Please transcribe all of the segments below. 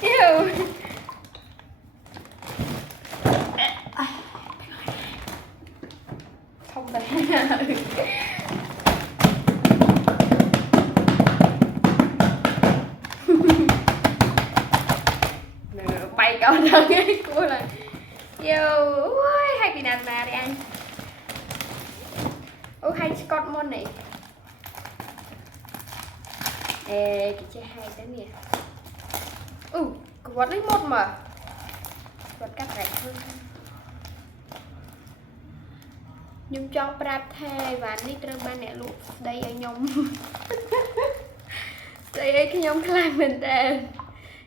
Yêu. Không phải. Bay cao hơn cái cua là yêu. Ui, hay bị nạt mà đi anh. Ôi hay Scott môn này. Ê, cái chơi hay thế nè. Quật lấy một mà. Quật cắt rạch hơn. Nhưng trong prap thề và ní trơn ba nẹ lụt đây ở nhông. Đây ấy cái nhông khai mình tên.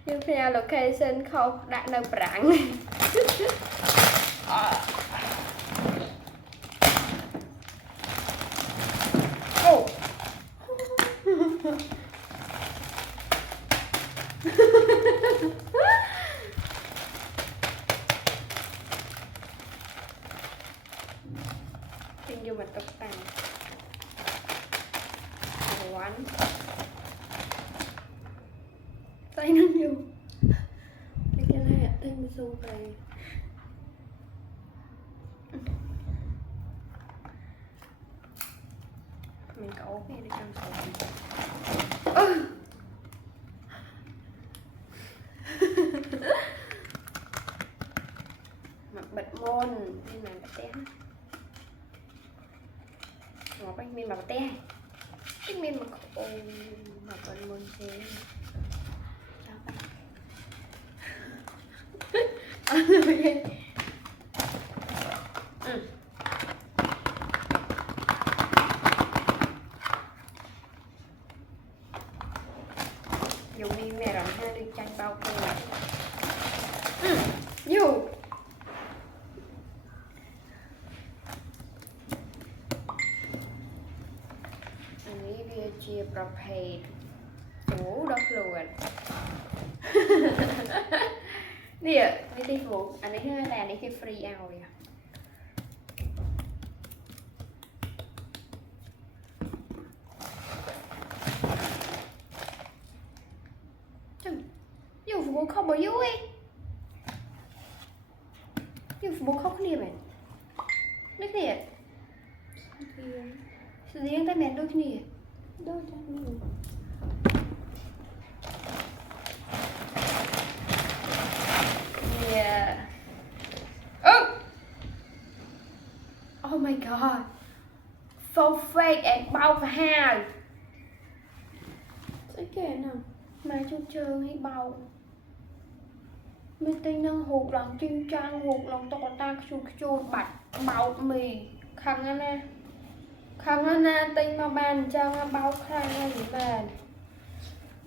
Nhưng theo location không đã nâu brắng. Tin vô mặt tập tàn. Quán. Tay nó nhiều. Cái này ạ, tay mình xung về. Mình cấu cái này trong sổ. Mặt bật môn nên là bật té. Ngọc anh mình bật té. Cái mình mà mặt bật môn thế. Chào bạn. Dùng đi mẹ làm hai đi chanh bao cô. Dù anh ấy vừa chiaประเภท Ủa đó luôn. Nè, mấy tí phụ anh ấy là anh ấy cái free out vậy. Dù phụ không bao vui. Dù phụ không có niềm. Nước thiệt. Sự riêng tay mẹ đôi nè. Đôi cho mình. Yeah. Oh my god. So fake and bao và hàng. Sẽ kể nào. Mà chung trơn hay bao. Mình tinh năng hụt lòng chinh trang hụt lòng tọa ta chua bạch bao mì khăn á nè. Khăn á nè tinh mà bàn trang bao khăn á gì bàn.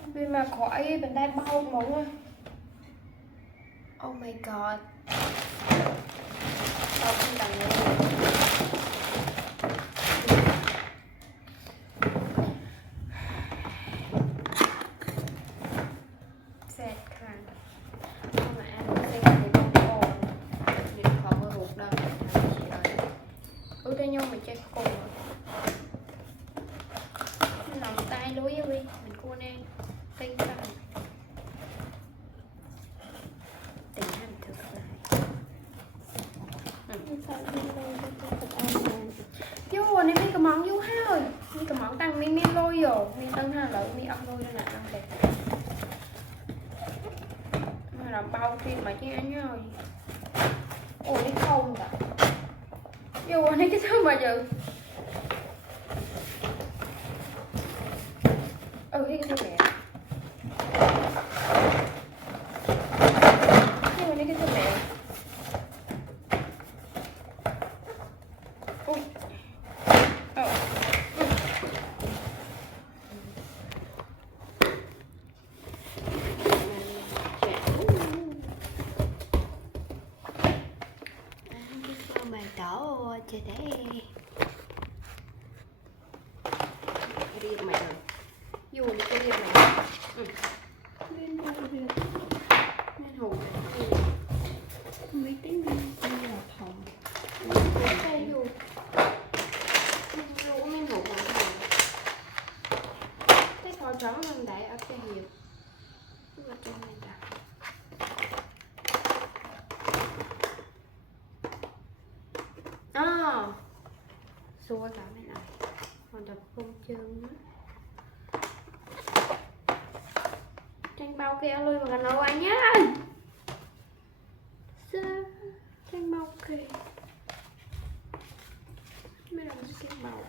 Vì mà khỏi bên đây bao móng á. Oh my god. Bao không đằng này. Xét khăn. Nhưng mà ăn cái này thì không còn. Vì không có ruột đâu. Tay nhau mình chơi cùng. Lòng tay đối với mình cô nè. Tinh thần. Tình hành thực lại. Vô này mấy cái món vô ha rồi. Mấy cái món tăng mi lôi rồi. Mi tăng ha lợi mi ăn lôi nữa nè. Ăn đẹp. Mà làm bao phim mà chứ anh rồi. Ôi cái không cả. Vô này cái thứ mà giờ. Cái thứ mẹ. Vô này cái thứ mẹ. Chơi thế đi mày rồi dù đi cái đi mày lên hồ mấy tính lên là phòng đây dù dù men hồ cái thò trắng lên đại ở cái hiệp chân này đặt xua cả này này hoàn toàn không chân tranh bao kia luôn mà gần đâu anh nhá tranh bao kia mới làm cái bao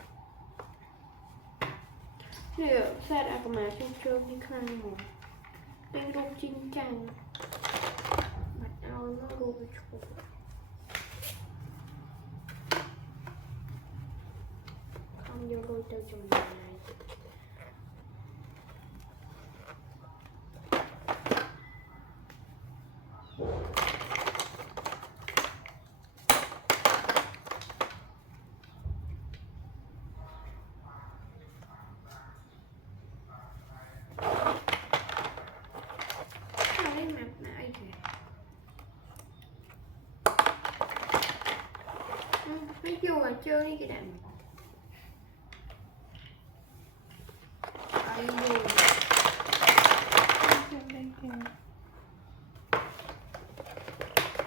nè xe đã có mà trơn như khăn rồi đang rung chinh chang mặt áo nó rung chụp không vô đôi từ trong này nói chung là chơi đi cái đạn ai vô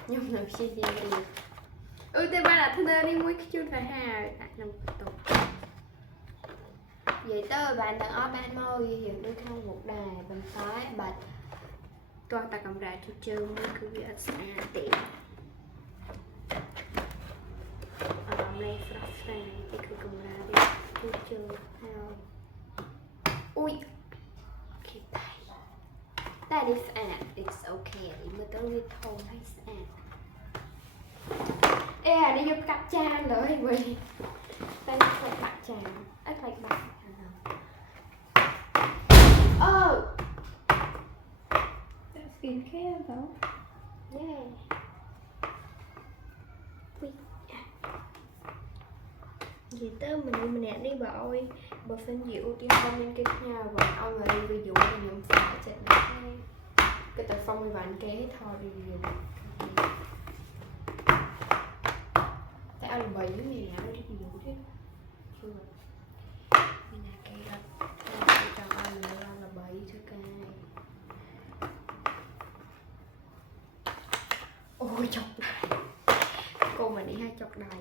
nhưng mà khi gì đi tôi ba là thưa đi mua cái chút phải hà đặt nằm tục vậy tớ bạn tặng ở ban môi hiện đôi không một đài bên phải bật toàn ta cầm ra cho chơi mới cứ bị ớt xả tiện này frostframe này thì cứ cầm ra đi tôi chơi nào ui ok that is an it's okay mà tớ đi thôn hay an đi giúp cặp cha rồi vì tay phải bạc cha phải bạc that's skincare though. Yeah. Vì tớ mình nè đi bà ơi bà phân diệu tiên phong lên cái nhà và ông là đi ví dụ là nhóm phải chạy này cái tờ phong vạn kế thò đi nhiều tại ông là bấy mình làm đi ví dụ chứ chưa mình là cái cho ông là bấy thứ cái ôi chọc đài cô mà đi hay chọc đài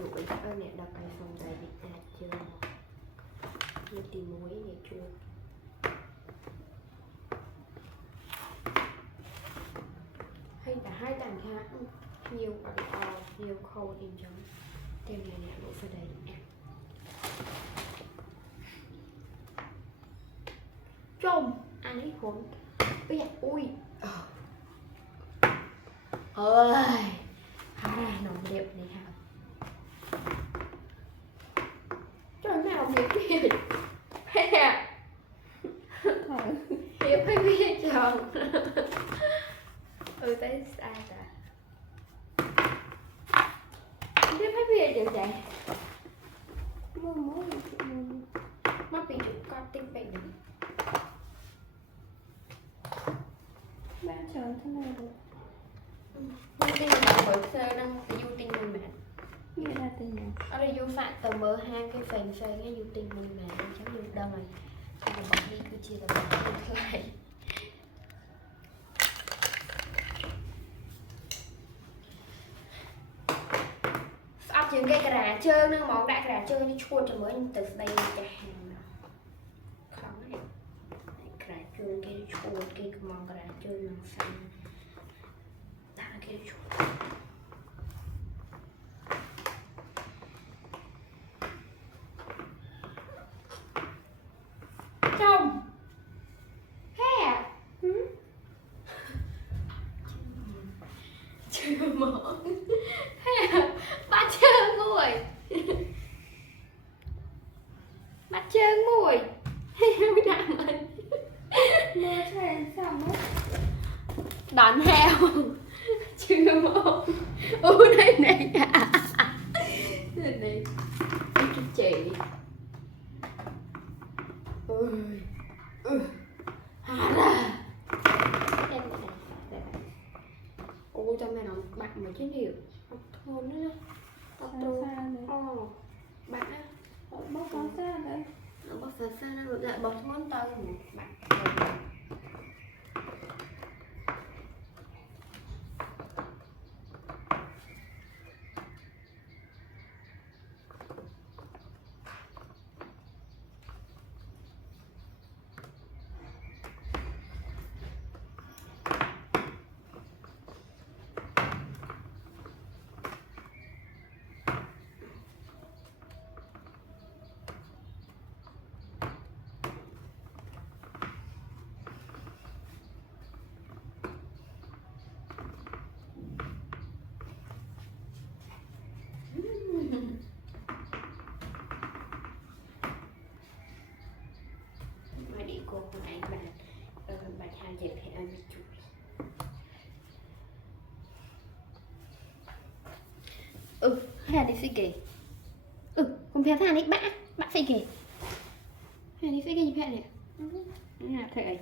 lụi ơi nè đập cái phòng đầy bị tạt chưa như tìm muối này chua hay cả hai đàn khác nhiều nhiều khâu in trong thêm này nè lụi phải đầy nè trông ăn hết hồn bây giờ ui ơi nồng đẹp này hả trời nào biết biết hè hiệp hay biết chồng tới sai ta hiệp hay biết được vậy nó bị con tinh bệnh được ba chờ thế này được nhưng tinh là bởi sơ đang du tinh mình mẹ như là tình này ở đây du phạm tầm bờ hang cái phần xoay cái du tinh mình mẹ chẳng được đâu này thì bọn đi cứ chia là bọn đi lại áp chừng cái cà trơn nó món đại cà trơn như chua cho mới từ đây chả hàng khó này cà trơn cái chua cái món cà trơn nó xanh đã cái chua chồng hè chưa mở hè bắt chơi mùi bắt chơi mùi bán heo chưa mong đây này đây này cái chị ơi hà ra em này ôi cho mẹ nó bạn mà chứ nhiều học thôn nữa học thôn bạn á bóc nó ra đây nó bóc xa nó lại bóc ngón tay một bạn đi cô con anh bạn bạn hai dẹp thì anh bị chụp hay là đi xí kì không phải thằng ấy bã xí kì hay đi xí kì như thế này là thế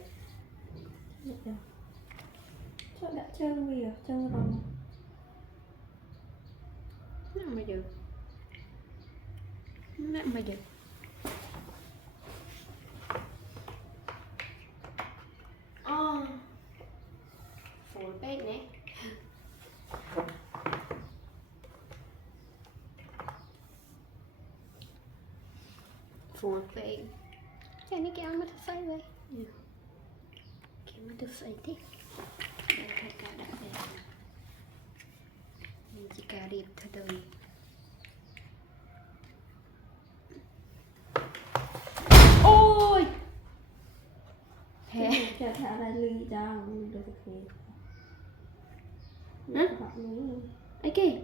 cho đã chân gì à chân rồng nó bây giờ phổi bét nè phổi bét cái này kéo mà thật say vậy kéo mà thật say thế đây thay cả đã đây mình chỉ cả điệp thôi đời ôi thế chả thả ra ly ra mình được thực hiện họ nghĩ ấy kì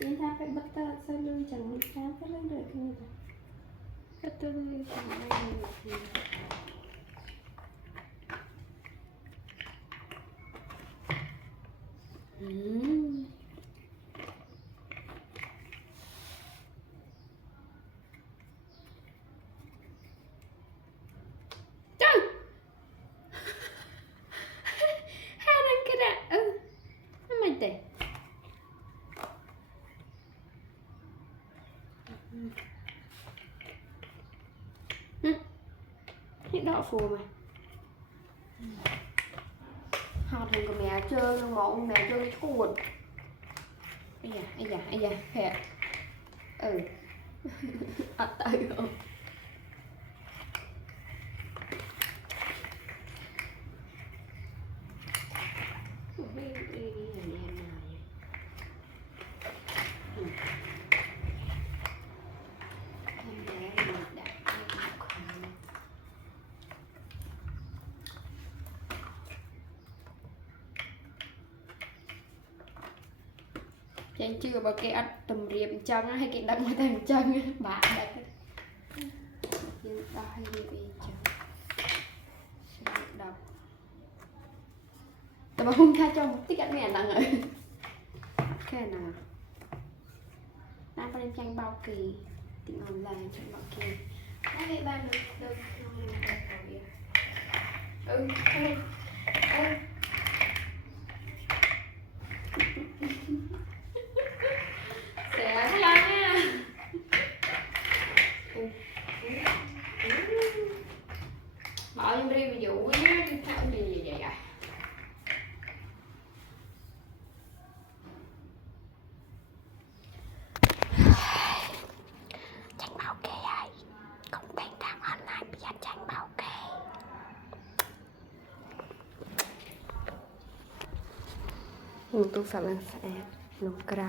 chúng ta phải bắt ta sao ly chẳng bị sáng phải lên đợi cái này cái tôi chẳng ai được những đỏ phù mà họ thường của mẹ chơi nhưng mà ông mẹ chơi chuột ây da hẹ tay không chẳng chưa bao cái ăn tầm riệp chân hay cái đắng mà thằng chân bạn đấy nhưng ta hay đi về chân đọc tao bảo không tha cho một tích ăn mẹ nặng rồi cái nào đang bên tranh bao kỳ tình online tranh bao kỳ nói về ba được sẽ thấy ăn nha bảo em đi ví dụ nhé đi theo gì vậy à tranh bảo kê ai không tên đang online bây giờ tranh bảo kê tôi phải làm sẽ nấu cà